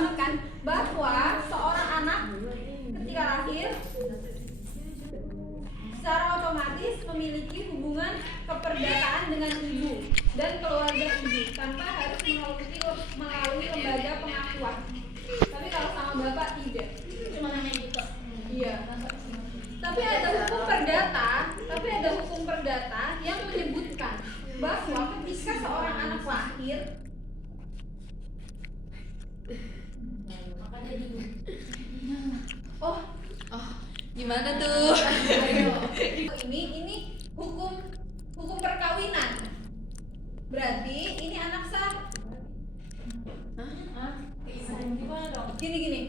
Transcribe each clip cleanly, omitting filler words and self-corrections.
banget kan bahwa seorang anak ketika lahir secara otomatis memiliki hubungan keperdataan dengan ibu dan keluarga ibu tanpa harus melalui lembaga pengakuan. Tapi kalau sama bapak tidak. Cuma namanya gitu. Iya. Tapi ada hukum perdata yang menyebutkan bahwa ketika seorang anak lahir gimana tuh? ini hukum perkawinan. Berarti ini anak sah. Gini.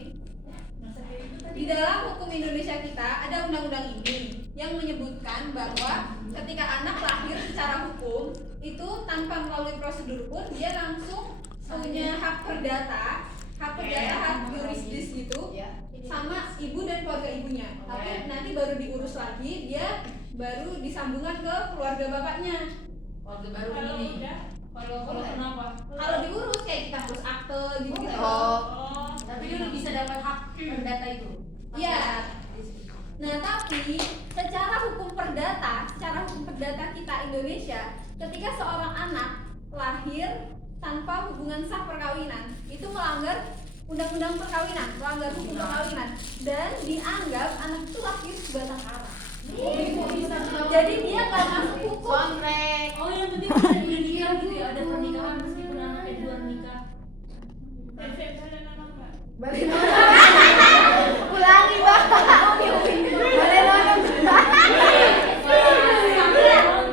Di dalam hukum Indonesia kita ada undang-undang ini yang menyebutkan bahwa ketika anak lahir secara hukum itu tanpa melalui prosedur pun dia langsung punya hak perdata, hak jurisdis gitu sama ibu dan keluarga ibunya. Tapi nanti baru diurus lagi, dia baru disambungkan ke keluarga bapaknya. Keluarga baru ini. Kalau kenapa? Kalau diurus kayak kita urus akte gitu. Tapi dia udah bisa dapat hak perdata itu. Iya. Nah, tapi secara hukum perdata kita Indonesia, ketika seorang anak lahir tanpa hubungan sah perkawinan, itu melanggar undang-undang perkawinan, melanggar hukum perkawinan, dan dianggap anak itu lahir sebatang kara. Jadi dia nggak masuk hukum. Kontrak. Oh, yang penting ada nikah gitu ya, ada pernikahan meskipun anaknya di luar nikah. Ulangi Bapak. Boleh nonton.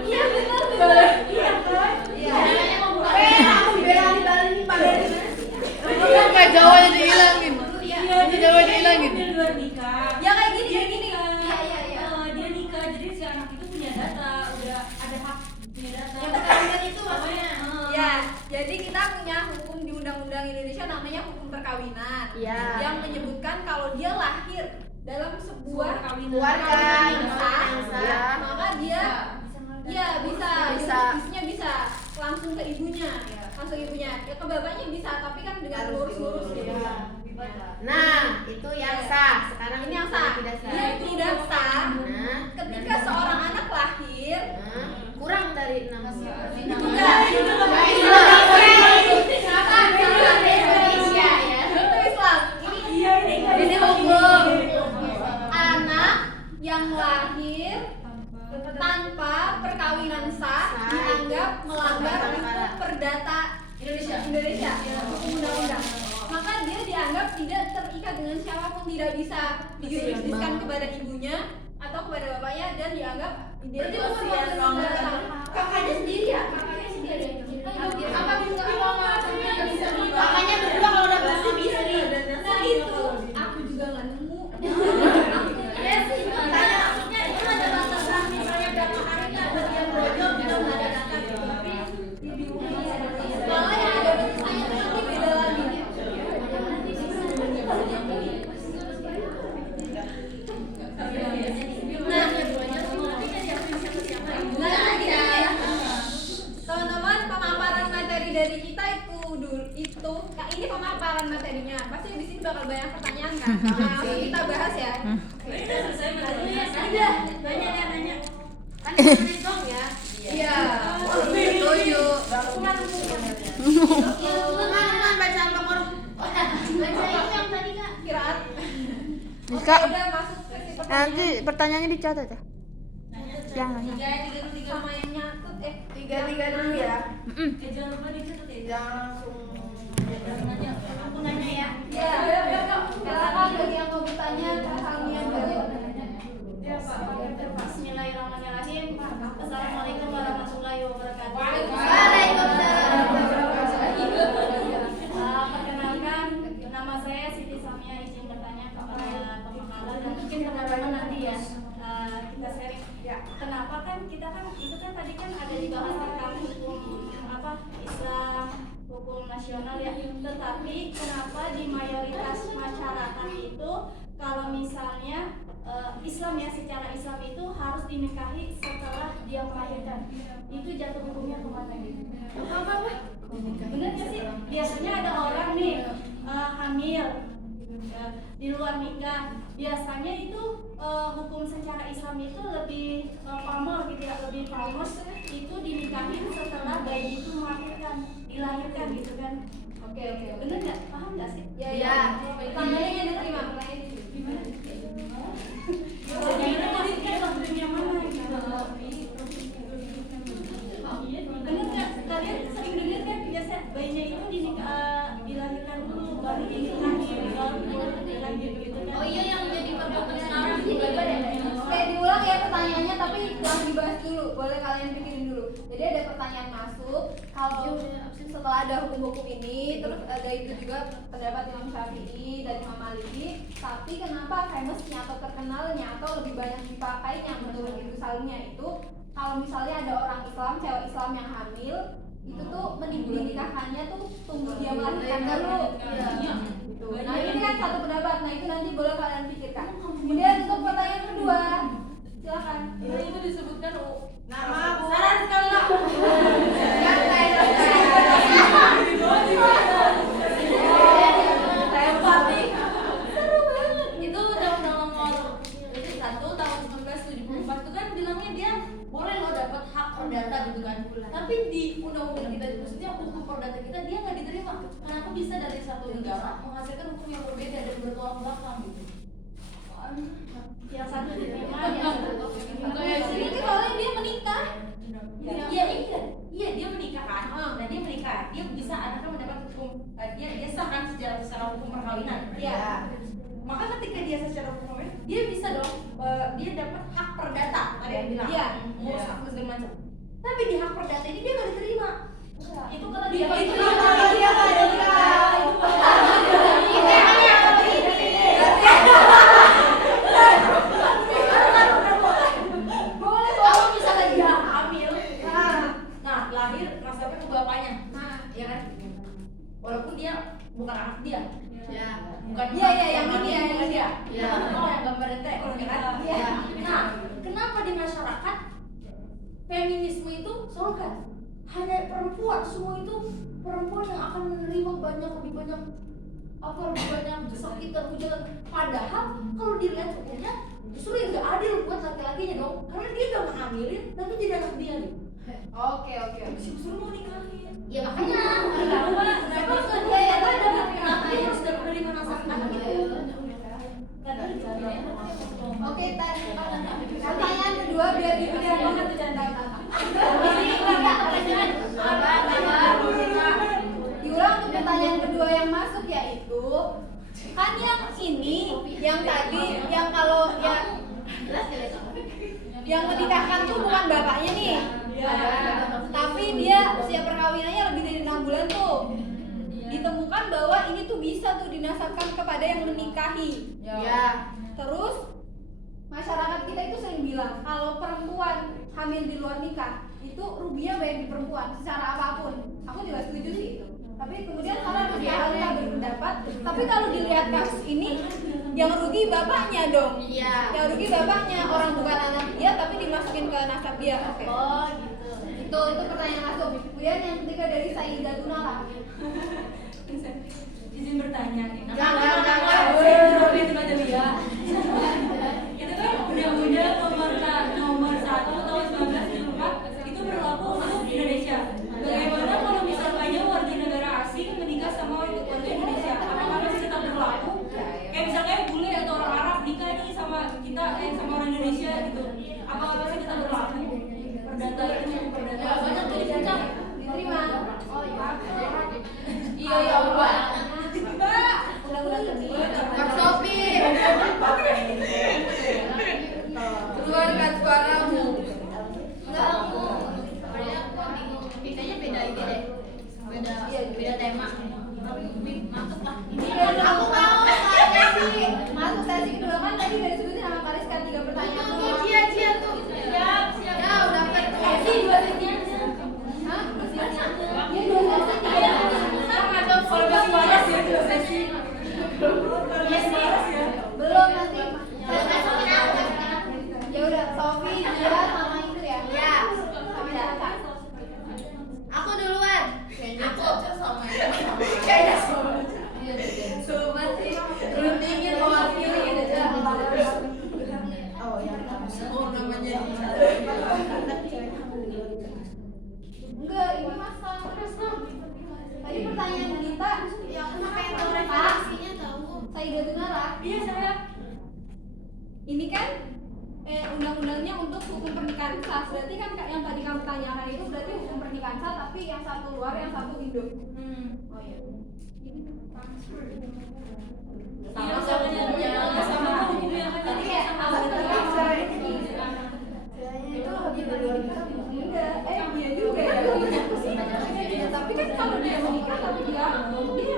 Iya benar. Aku bilang dibalikin Pak. Enggak, Jawanya dihilangin. Jawa dihilangin. Dia luar nikah. Ya kayak gini. Iya. Dia nikah, jadi si anak itu punya data, udah ada hak punya data. Yang perkawinan itu maksudnya. Ya, jadi kita punya hukum di Undang-Undang Indonesia namanya hukum perkawinan, yang menyebutkan kalau dia lahir dalam sebuah Keluarga yang sah, maka dia bisa jurisdisnya bisa langsung ke ibunya, ya ke bapaknya bisa, tapi kan dengan lurus-lurus gitu. Nah, itu yang sah. Sekarang Ini yang sah. Yang tidak sah ketika seorang anak lahir kurang dari 6 itu enggak. Indonesia ya. Itu Islam. Ini hukum anak yang lahir tanpa perkawinan sah dianggap melanggar hukum perdata Indonesia, hukum undang-undang. Maka dia dianggap tidak terikat dengan siapapun, tidak bisa dijurisdiskan kepada ibunya atau kepada bapaknya, dan dianggap dia Kakaknya sendiri ya? Kakaknya berdua kalau udah pasti bisa nih. Nah itu aku juga nggak nemu. Ya sih, makanya maksudnya itu ada batasan misalnya berapa hari ada yang brojol kita nggak ada data gitu. Tapi Malah yang ada tulisannya nanti beda lagi. Nah, teman-teman, pemaparan materi dari kita itu ini pemaparan materinya. Pasti di sini bakal banyak pertanyaan kan? Nah, kita bahas ya. Udah selesai materinya. Udah. nanya. Kan tulis dong ya. Iya. Setuju. Teman-teman baca Al-Baqarah. Baca itu yang tadi Kak. Kiraat. Oke, Kak, udah masuk sesi pertanyaan. nanti pertanyaannya dicatat ya. Jangan. Tiga sama yang nyatut 3 dulu ya. Jangan lupa dicatat ya. Jangan langsung Nanya, aku nanya ya. Ya, silakan bagi yang mau bertanya yang baru. Bismillahirrahmanirrahim. Assalamualaikum warahmatullahi wabarakatuh. Waalaikumsalam. Perkenalkan, nama saya Siti Samia, izin bertanya kepada pemaparan dan mungkin teman-teman nanti ya kita sharing. Kenapa kan kita kan itu kan tadi kan ada dibahas tentang hukum Islam, hukum nasional ya. Tetapi kenapa di mayoritas masyarakat itu kalau misalnya Islam ya, secara Islam itu harus dinikahi setelah dia melahirkan, itu jatuh hukumnya kemana gitu? Bener gak sih? Biasanya ada orang nih hamil di luar nikah, biasanya itu hukum secara Islam itu lebih pamor gitu ya, lebih famous itu dinikahin setelah bayi itu dilahirkan gitu kan. Oke. Bener nggak? Paham nggak sih? Ya. Pertanyaannya diterima. Gimana? Jadi kan waktunya mana gitu. Bener nggak? Kalian sering dengar kan biasa bayinya itu dilahirkan dulu baru dilahirkan gitu kan? Oh iya, yang jadi perdebatan sekarang juga ada. Oke, diulang ya pertanyaannya, tapi jangan dibahas dulu. Boleh kalian pikirin dulu. Jadi ada pertanyaan masuk. Kalau setelah ada hukum-hukum ini, terus ada itu juga pendapat Imam Syafi'i dan Imam Maliki. Tapi kenapa famousnya atau terkenalnya atau lebih banyak dipakainya menurut misalnya itu, kalau misalnya ada orang Islam, cewek Islam yang hamil, itu tuh dinikahkannya tuh tunggu dia melahirkan dulu. Gitu. Nah ini kan satu pendapat. Nah itu nanti boleh kalian pikirkan. Kemudian untuk pertanyaan kedua, silakan. Itu disebutkan Nama Bu. saran sekali lah. Itu undang-undang nomor 1 tahun 1974 itu kan bilangnya dia boleh lo dapat hak perdata gitu kan. Tapi di undang-undang kita maksudnya hukum perdata kita dia nggak diterima. Kenapa bisa dari satu negara menghasilkan hukum yang berbeda dan bertolak belakang gitu? Yang satu diterima, yang satu Ini kan soalnya dia menikah. Iya dia menikah kan, dan dia menikah, dia bisa anaknya mendapat hukum, dia sah kan secara hukum perkawinan. Iya. Maka ketika dia secara hukum perkawinan, dia bisa dong, dia dapat hak perdata, ada yang bilang, Iya. ngurus hak segala macam. Tapi di hak perdata ini dia nggak diterima. itu kalau Dia dia itu kalau misalnya dia hamil, nah lahir nasabnya ke bapaknya, ya kan? Walaupun dia bukan anak dia, bukan Iya, yang ini ya, bukan dia. Iya. Oh yang gambar itu, ya kan? Iya. Nah, kenapa di masyarakat feminisme itu selalu kan hanya perempuan, semua itu perempuan yang akan menerima lebih banyak kesakitan, hujatan. Padahal kalau dilihat hukumnya justru yang nggak adil buat laki-lakinya dong, karena dia udah menghamilin tapi jadi anak dia nih. Oke. Justru mau nikahin. Ya makanya Kenapa dia ya kenapa dia harus dapat dari mana anak itu? Oke, pertanyaan kedua biar dipikirkan dulu diulang untuk pertanyaan kedua yang masuk, yaitu kan yang ini, yang tadi, yang kalau yang menikahkan tuh bukan bapaknya nih, tapi dia usia perkawinannya lebih dari 6 bulan tuh. Ditemukan bahwa ini tuh bisa tuh dinasabkan kepada yang menikahi. Terus masyarakat kita itu sering bilang kalau perempuan hamil di luar nikah itu ruginya banyak di perempuan secara apapun. Aku juga setuju sih itu. Tapi kemudian kalau masyarakat berpendapat, tapi kalau dilihat kasus ini yang rugi bapaknya dong. Yang rugi bapaknya, orang bukan anak dia tapi dimasukin ke nasab dia. Oke. oh gitu. Itu pertanyaan masuk. Kemudian yang ketiga dari Sayyidatuna lah. Izin bertanya nih. Jangan. Itu aja dia. Itu kan undang-undang nomor 1 tahun 1974 itu berlaku untuk Indonesia. Bagaimana kalau misalnya warga negara asing menikah sama warga Indonesia? Apakah masih tetap berlaku? Kayak misalnya bule atau orang Arab nikah nih sama kita, sama orang Indonesia gitu. Apakah masih tetap berlaku? Perdata itu perdata. Banyak tuh dicacat. Diterima. Oh iya. Iya Mbak. Undang-undang ini. keluarkan suaramu. Enggak, aku bingung. Kayaknya beda ini deh. Beda tema. Tapi masuk lah. Aku mau sesi masuk sesi kedua kan tadi udah disebutin sama Kariska 3 pertanyaan tuh. Cia tuh. Siap. Ya udah Sesi 2 sesi aja. Hah? Iya 2 sesi. Kalau masih waras ya 2 sesi. Ya ini kan undang-undangnya untuk hukum pernikahan sah. Berarti kan yang tadi kamu tanyakan itu berarti hukum pernikahan sah, tapi yang satu luar, yang satu hidup. Oh iya. Sama hukum yang tadi ya. Iya juga ya. Tapi kan kalau dia menikah tapi dia yang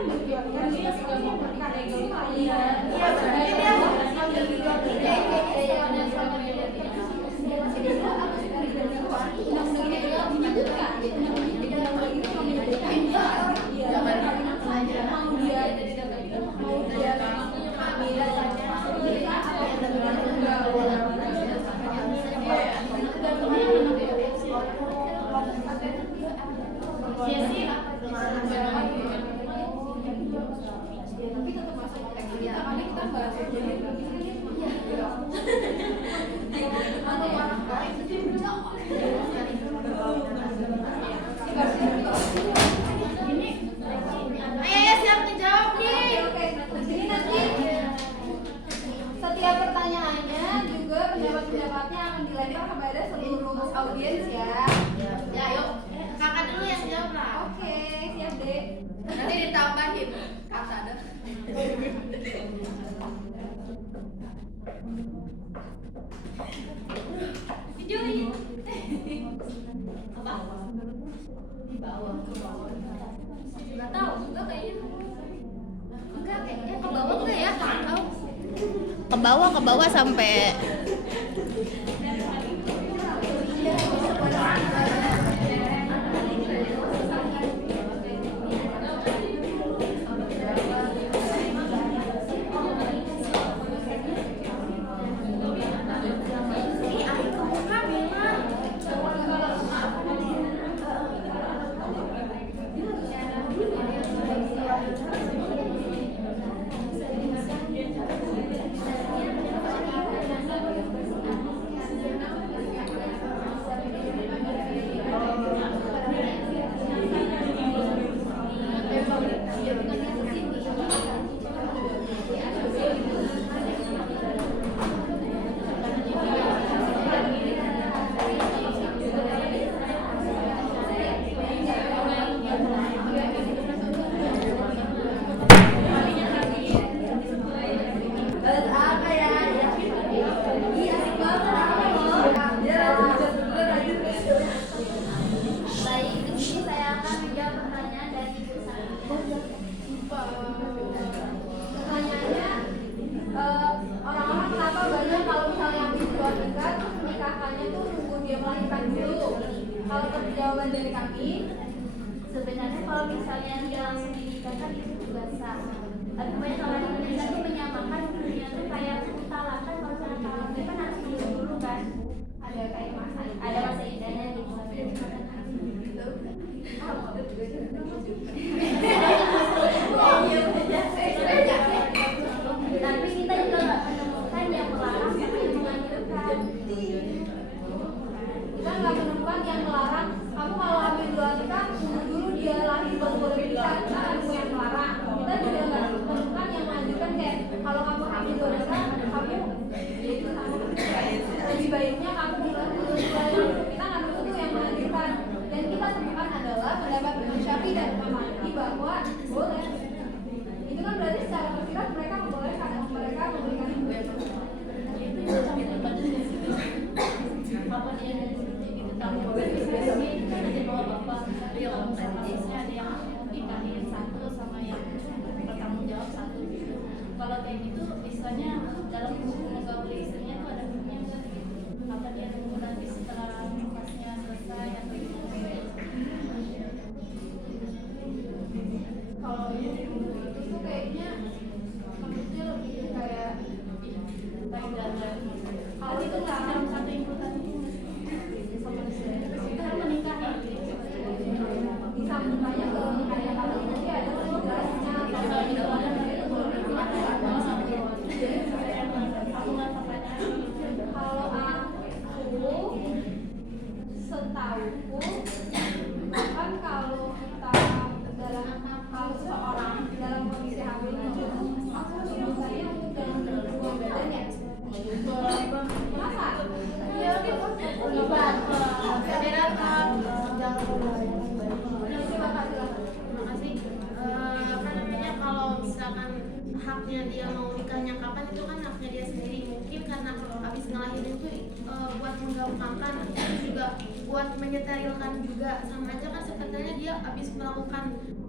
membiarkan dia suka mau pernikahan itu iya. Iya berarti dia undang-undang ini juga menyebutkan undang-undang itu menyebutkan mau dia tapi tetap masuk teks kita karena kita bahas Ayo siap menjawab nih. Oke. Jadi nanti setiap pertanyaannya juga pendapat-pendapatnya akan dilempar kepada seluruh audiens ya. Ya yuk, kakak dulu yang jawab lah. Oke, siap deh. Nanti ditambahin kata ada. Videoin. Apa? Di bawah. Nggak tahu, enggak kayaknya. Enggak kayaknya ke bawah enggak ya? Tahu. Ke bawah sampai orang-orang kenapa banyak kalau misalnya yang di luar nikah tuh pernikahannya tuh nunggu dia melahirkan dulu. Kalau jawaban dari kami, sebenarnya kalau misalnya dia langsung dinikahkan itu juga sah. Tapi banyak orang Indonesia tuh menyamakan dunia tuh kayak talakan. Kalau misalnya talakan itu kan harus dulu kan. Ada kayak masa indahnya gitu. Tapi kita juga nggak menemukan yang melarang sama yang menganjurkan. kita nggak menemukan yang melarang. Kamu kalau hamil dua nikah, tunggu dulu dia lahir baru boleh nikah. Kita nemu yang melarang. Kita juga nggak menemukan yang menganjurkan kayak kalau kamu hamil dua nikah, kamu itu kamu lebih baiknya kamu nikah dulu. Kita nggak nemu tuh yang menganjurkan. Dan kita temukan adalah pendapat Imam Syafi'i dan Imam Maliki bahwa boleh. Itu kan berarti secara tersirat mereka membolehkan, mereka memberikan Apa dia dari situ gitu tahu biasanya kan ada bawa bapak dia biasanya ada yang nikahin satu sama yang bertanggung jawab satu gitu. Kalau kayak gitu istilahnya dalam hukum gauli istrinya itu ada hukumnya kan gitu. Apa dia nunggu nanti setelah nikahnya selesai atau gimana? kalau ini itu tuh kayaknya maksudnya lebih kayak Baik dan kalau itu nggak dalam satu inputan itu kita menikah ya. disambungannya ke kayak kalau nanti ada penjelasannya kalau itu ada itu kalau aku setauku haknya dia mau nikahnya kapan itu kan haknya dia sendiri. Mungkin karena habis ngelahirin itu buat menggampangkan, terus juga buat menyeterilkan juga, sama aja kan sebenarnya dia habis melakukan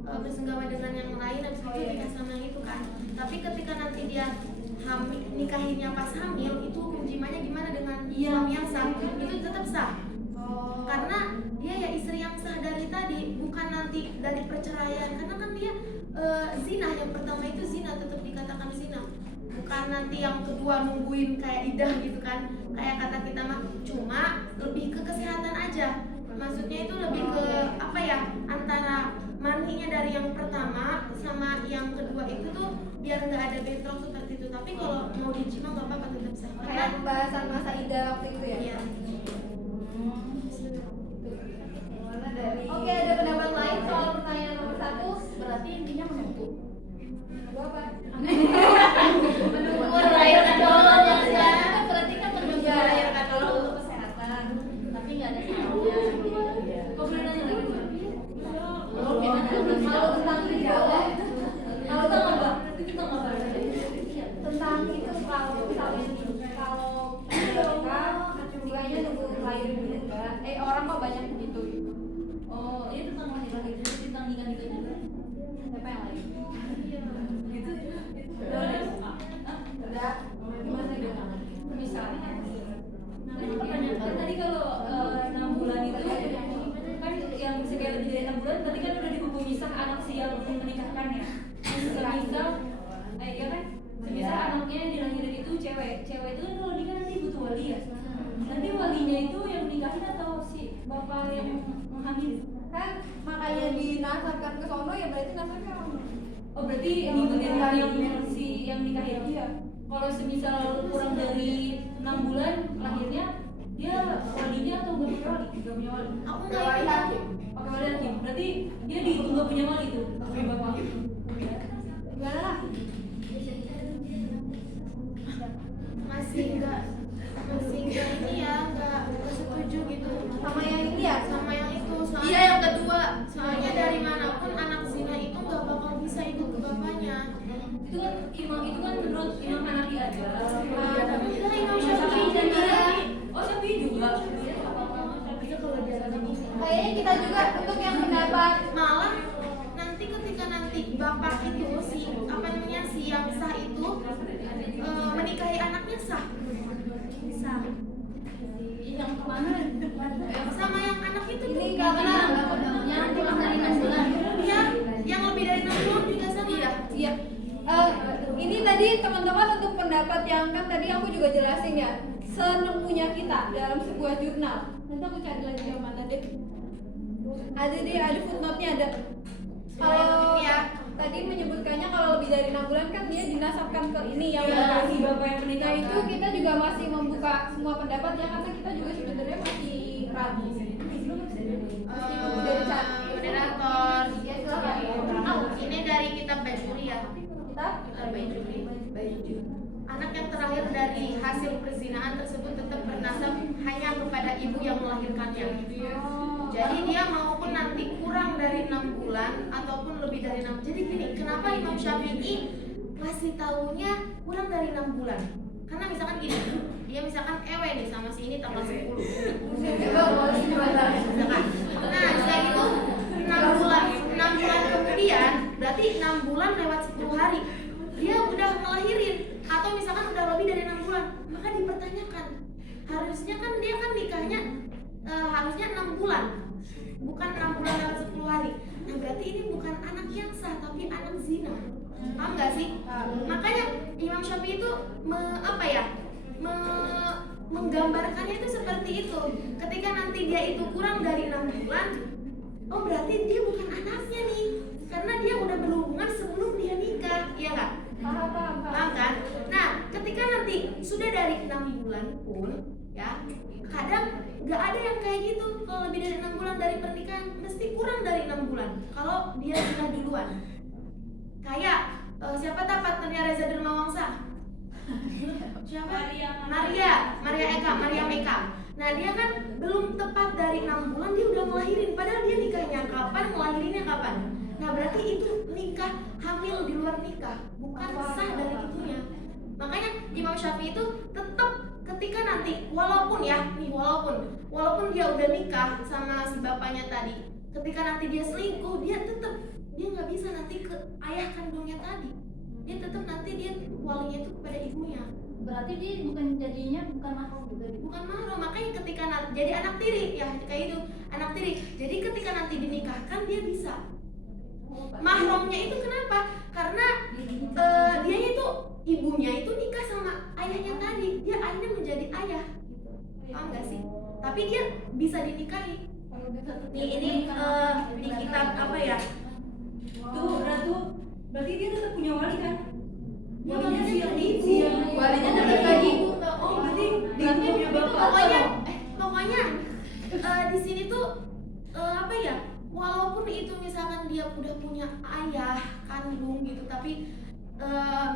bersenggawa dengan yang lain, habis itu nikah sama yang itu kan. Tapi ketika nanti dia hamil, nikahinnya pas hamil, itu hukum jimanya gimana dengan suami yang sah? Itu tetap sah. Karena dia ya istri yang sah dari tadi, bukan nanti dari perceraian. Karena kan dia zina, yang pertama itu zina, tetap dikatakan zina. Bukan nanti yang kedua nungguin kayak idah gitu kan, kayak kata kita mah. Cuma lebih ke kesehatan aja. Maksudnya itu lebih ke apa ya, antara maninya dari yang pertama sama yang kedua itu tuh biar nggak ada bentrok seperti itu. Tapi kalau mau dijima nggak apa-apa, tetap sah. Kayak pembahasan masa idah waktu itu ya. Iya. Oke, ada pendapat lain soal pertanyaan nomor 1? Berarti intinya menunggu. Apa? Menunggu melahirkan dulu jangan. Kan berarti kan menunggu melahirkan dulu untuk kesehatan. Tapi nggak ada salahnya. Kok boleh nanya lagi? Kalau tentang dijawab, kalau Tentang apa? tentang Tentang apa? tentang itu kalau misalnya kalau kita jumlahnya nunggu lahir dulu enggak? Orang kok banyak begitu gitu. Oh, ini tentang lahir-lahir, tentang nikah-nikah juga. Siapa yang lain? Gitu. Udah, gimana gitu? Misalnya, Nah, pertanyaan kan tadi kalau 6 bulan itu kan yang sekali lebih dari 6 bulan berarti kan udah dihukum misah anak si yang menikahkannya. Semisal, ya kan? Semisal anaknya yang dilahirin itu cewek itu kan kalau nikah nanti butuh wali ya. Nanti walinya itu yang nikahin atau si bapak yang menghamili? kan makanya dinasabkan ke sono ya berarti nasabnya orang. Oh berarti ngikutin yang si yang nikahin. Iya. Kalau semisal kurang dari 6 bulan lahirnya, dia walinya atau nggak punya wali? Nggak punya wali. Aku Kayak nggak wali bilang. hakim. Pakai wali hakim. Berarti dia dihitung nggak punya wali tuh, punya bapak. Gimana lah? Masih nggak ini ya, nggak setuju gitu Sama yang ini ya? sama yang itu. Soalnya Iya, yang kedua. soalnya dari manapun anak zina itu nggak bakal bisa ikut ke bapaknya. Itu kan menurut Imam Hanafi aja. Itu Imam Syafi'i dan dia. Oh Syafi'i juga. Kayaknya kita juga untuk yang pendapat Malah nanti ketika nanti bapak itu si apa namanya si yang sah itu menikahi anaknya sah. Yang kemana? Sama yang anak itu tuh. ini karena Yang kurang dari 6 bulan. Iya, yang lebih dari 6 bulan juga sama. iya. Ini tadi teman-teman untuk pendapat yang kan tadi aku juga jelasin ya, senemunya kita dalam sebuah jurnal. Nanti aku cari lagi yang mana deh. Ada footnote-nya ada. Kalau Iya. tadi menyebutkannya kalau lebih dari 6 bulan kan dia dinasabkan ke ini yang Ya, si bapak yang Nah menikah itu kita juga masih membuka semua pendapat ya karena kita juga sebenarnya masih ragu. Masih nunggu dari chat. Moderator. Ya silakan. Ini dari kitab Bajuri ya. Kita Kitab Bajuri. Anak yang terakhir dari hasil perzinahan tersebut tetap bernasab hanya kepada ibu yang melahirkannya. Jadi dia maupun nanti kurang dari 6 bulan ataupun lebih dari 6. Jadi gini, kenapa Imam Syafi'i masih tahunya kurang dari 6 bulan? Karena misalkan gini, dia misalkan ewe nih sama si ini tanggal 10. Misalkan. Nah, setelah itu 6 bulan kemudian berarti 6 bulan lewat 10 hari. Dia udah ngelahirin atau misalkan udah lebih dari 6 bulan, maka dipertanyakan. Harusnya kan dia kan nikahnya harusnya 6 bulan. Bukan 6 bulan lewat 10 hari. Nah, berarti ini bukan anak yang sah tapi anak zina. Paham nggak sih? Makanya Imam Syafi'i itu menggambarkannya itu seperti itu. Ketika nanti dia itu kurang dari 6 bulan, oh berarti dia bukan anaknya nih. Karena dia udah berhubungan sebelum dia nikah, iya nggak? Paham kan? Nah, ketika nanti sudah dari 6 bulan pun, ya kadang nggak ada yang kayak gitu. Kalau lebih dari 6 bulan dari pernikahan, mesti kurang dari 6 bulan. Kalau dia sudah duluan, kayak siapa tahu partnernya Reza Dermawangsa? Siapa? Maria Eka. Nah dia kan belum tepat dari 6 bulan dia udah ngelahirin. Padahal dia nikahnya kapan, ngelahirinnya kapan? Nah berarti itu nikah hamil di luar nikah, bukan sah dari ibunya. Makanya Imam Syafi'i itu tetap ketika nanti walaupun walaupun dia udah nikah sama si bapaknya tadi, ketika nanti dia selingkuh, dia nggak bisa nanti ke ayah kandungnya tadi. Dia tetap nanti dia walinya itu kepada ibunya. Berarti dia bukan mahram juga. Bukan mahram, makanya ketika jadi anak tiri ya kayak itu, anak tiri. Jadi ketika nanti dinikahkan dia bisa. Mahramnya itu kenapa? Karena dia itu ibunya itu nikah sama ayahnya tadi, dia akhirnya menjadi ayah gitu. Paham gak sih? Tapi dia bisa dinikahi. Ini di kitab apa ya? Tuh Ratu, berarti dia tetap punya wali kan? Walinya si ibu. Walinya tetap lagi ibu. Oh, berarti dia Tapi punya itu bapak. pokoknya di sini tuh apa ya? Walaupun itu misalkan dia udah punya ayah kandung gitu, tapi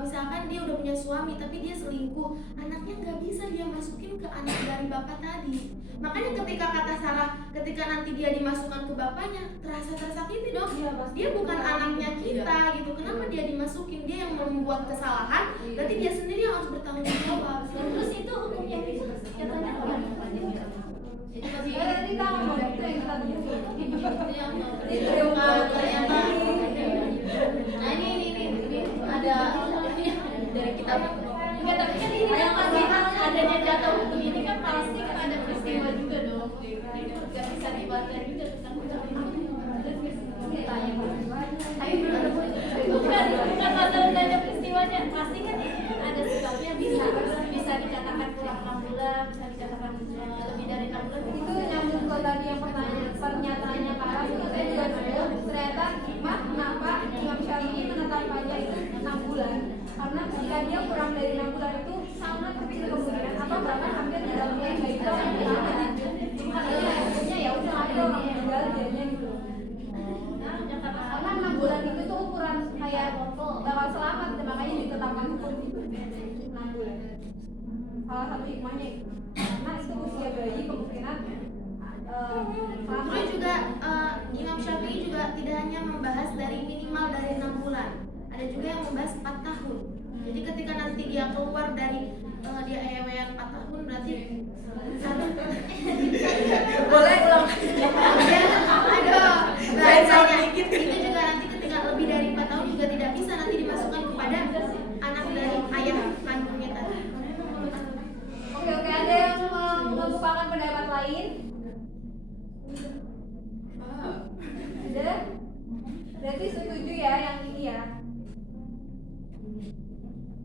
misalkan dia udah punya suami tapi dia selingkuh, anaknya nggak bisa dia masukin ke anak dari bapak tadi. Makanya ketika kata Sarah, ketika nanti dia dimasukkan ke bapaknya, terasa tersakiti dong. Dia bukan anaknya kita gitu. Kenapa dia dimasukin? Dia yang membuat kesalahan, berarti dia sendiri yang harus bertanggung jawab. Terus itu hukumnya katanya apa? Tadi tahu itu yang kita tunjukin. Nah ini ada dari kitab. Ya tapi kan ini kan pasti adanya jatuh hukum ini kan pasti kan ada peristiwa juga dong. Gak bisa dibaca juga tentang Tapi belum bukan masalah tanya peristiwanya, pasti kan ini kan ada sebabnya, bisa dikatakan kurang 6 bulan, bisa dikatakan lebih dari 6 bulan. Itu nyambung ke tadi yang pernyataannya Kak itu saya juga nemu ternyata hikmah kenapa Imam Syafi'i menetapkannya itu 6 bulan, karena ketika dia kurang dari 6 bulan itu sangat kecil kemungkinan atau bahkan hampir tidak mungkin itu akhirnya ya udah ada orang meninggal dianya gitu. Karena 6 bulan itu tuh ukuran kayak bakal selamat, makanya ditetapkan hukum itu 6 bulan. Salah satu hikmahnya itu karena itu usia bayi kemungkinan Terus juga Imam Syafi'i juga tidak hanya membahas dari minimal dari 6 bulan, ada juga yang membahas 4 tahun. Jadi ketika nanti dia keluar dari dia ewean 4 tahun berarti Boleh ulang. aduh bahasanya itu juga nanti ketika lebih dari 4 tahun juga tidak bisa nanti dimasukkan kepada anak dari ayah kandungnya tadi. Oke, ada yang mengemukakan pendapat lain? Ada? Berarti setuju ya yang ini ya?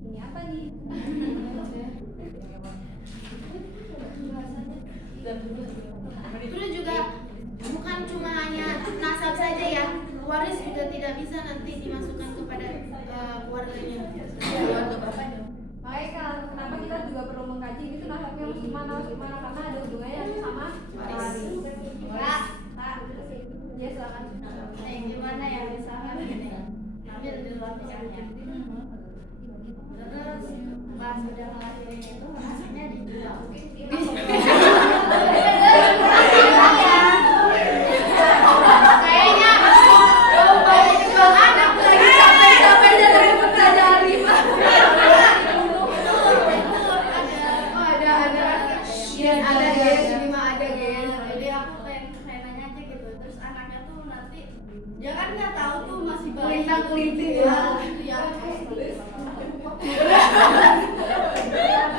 Ini apa nih? Terus juga bukan cuma hanya nasab saja ya, waris juga tidak bisa nanti dimasukkan kepada keluarganya. Keluarga bapaknya. Makanya kenapa kita juga perlu mengkaji itu nasabnya harus kemana karena ada hubungannya sama waris. Kak, Ya silakan. gimana ya misalkan ambil di luar nikahnya. Terus pas udah ngelahirin itu hasilnya dijual. Kayaknya jual anak lagi capek dari mempelajari Pak. Ada guys, ini mah ada guys. Jadi aku kayak nanya aja gitu. Terus anaknya tuh nanti dia kan nggak tahu tuh masih bayi. Kelintang-kelinting Ya, ya.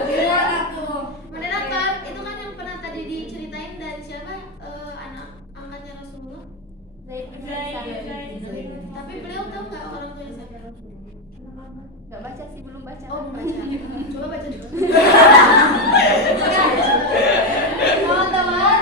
Gimana tuh? Moderator, itu kan yang pernah tadi diceritain dari siapa? Anak angkatnya Rasulullah. Tapi beliau tahu nggak orang tuanya siapa? Gak baca sih, belum baca. Oh, belum baca. Coba baca dulu. Teman-teman,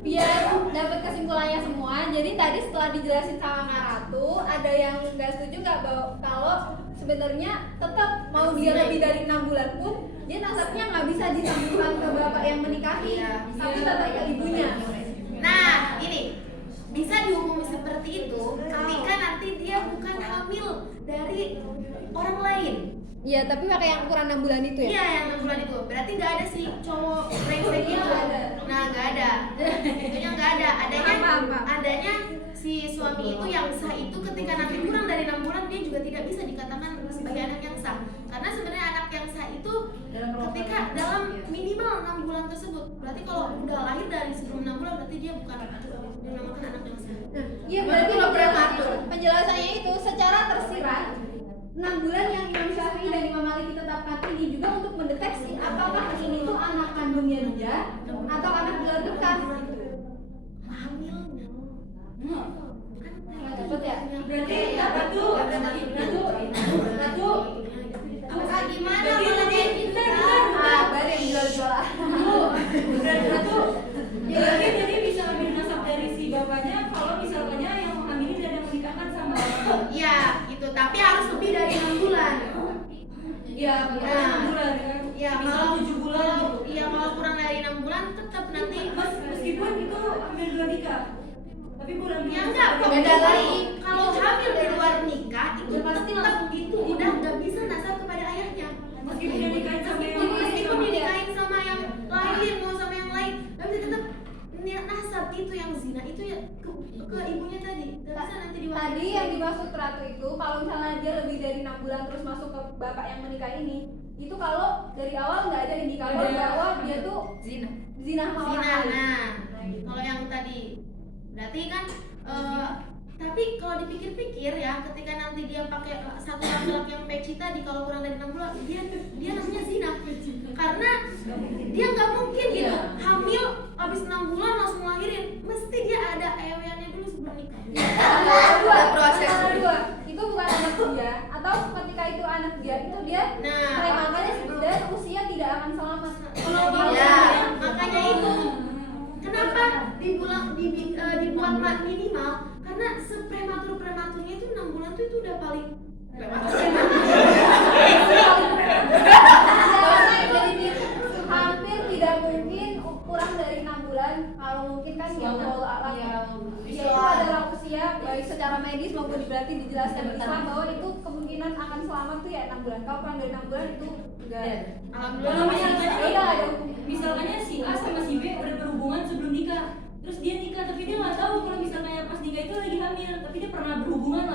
biar dapat kesimpulannya semua. Jadi tadi setelah dijelasin sama Kak Ratu, ada yang nggak setuju nggak kalau sebenarnya tetap mau dia lebih dari 6 bulan pun dia nasabnya nggak bisa disambungkan ke bapak yang menikahi, tapi tetap ke ibunya. Nah, ini bisa dihukumi seperti itu ketika nanti dia bukan hamil dari orang lain. Iya, tapi pakai yang ukuran 6 bulan itu ya. Iya, yang 6 bulan itu. Berarti nggak ada si cowok brengsek itu. Nah, nggak ada. Itunya nggak ada. Adanya Apa? adanya si si suami itu yang sah itu ketika nanti kurang dari 6 bulan dia juga tidak bisa dikatakan sebagai anak yang sah. Karena sebenarnya anak yang sah itu ketika dalam minimal 6 bulan tersebut. Berarti kalau udah lahir dari sebelum 6 bulan berarti dia bukan dinamakan anak yang sah. Iya, berarti penjelasannya itu secara tersirat 6 bulan yang Imam Syafi'i dan Imam Maliki tetapkan ini juga untuk mendeteksi apakah ini tuh anak kandungnya dia atau anak di luar nikah. Hamil. Cepet ya? Berarti Ratu Gimana Berarti kalau nanti kayak gitu? Baru yang jual-jualan. Ratu berarti jadi bisa ambil nasab dari si bapaknya kalau misalnya yang menghamili dan yang menikahkan sama orang. Iya, gitu. Tapi harus lebih dari 6 bulan. Iya, bukan 6 bulan kan? Ya, Misal kalau 7 bulan gitu. Iya, kalau kurang dari 6 bulan tetap nanti Meskipun itu hamil luar nikah. Tapi bulan ya enggak, Beda lagi. Kalau hamil di luar nikah itu tetap itu udah nggak bisa nasab kepada ayahnya. Meskipun dia nikahin sama yang Meskipun dinikahin sama yang lain, mau sama yang lain, tapi tetap niat nasab itu yang zina itu ya ke ibunya tadi. Nggak bisa nanti diwakili. Tadi yang dimaksud Ratu itu kalau misalnya dia lebih dari 6 bulan terus masuk ke bapak yang menikah ini, itu kalau dari awal nggak ada indikator bahwa dia tuh zina sama orang Zina. lain. Nah, kalau yang tadi berarti kan tapi kalau dipikir-pikir ya ketika nanti dia pakai satu laki-laki yang peci tadi kalau kurang dari 6 bulan dia namanya zina karena dia nggak mungkin gitu hamil habis 6 bulan langsung lahirin, mesti dia ada EW-nya dulu sebelum nikah. Ada proses dua. Itu bukan anak dia atau ketika itu anak dia itu dia Nah, prematurnya dan usia tidak akan selamat. Ya, makanya itu kenapa dibuat minimal karena seprematurnya itu 6 bulan tuh itu udah paling Jadi hampir tidak mungkin kurang dari 6 bulan. Kalau mungkin kan ya Allah itu adalah usia baik secara medis maupun berarti dijelaskan di Islam bahwa itu kemungkinan akan selamat tuh ya 6 bulan. Kalau kurang dari 6 bulan itu enggak. Kalau Ada hukum. misalnya si A sama si B udah berhubungan sebelum nikah, terus dia nikah tapi dia nggak tahu kalau misalnya pas nikah itu lagi hamil, tapi dia pernah berhubungan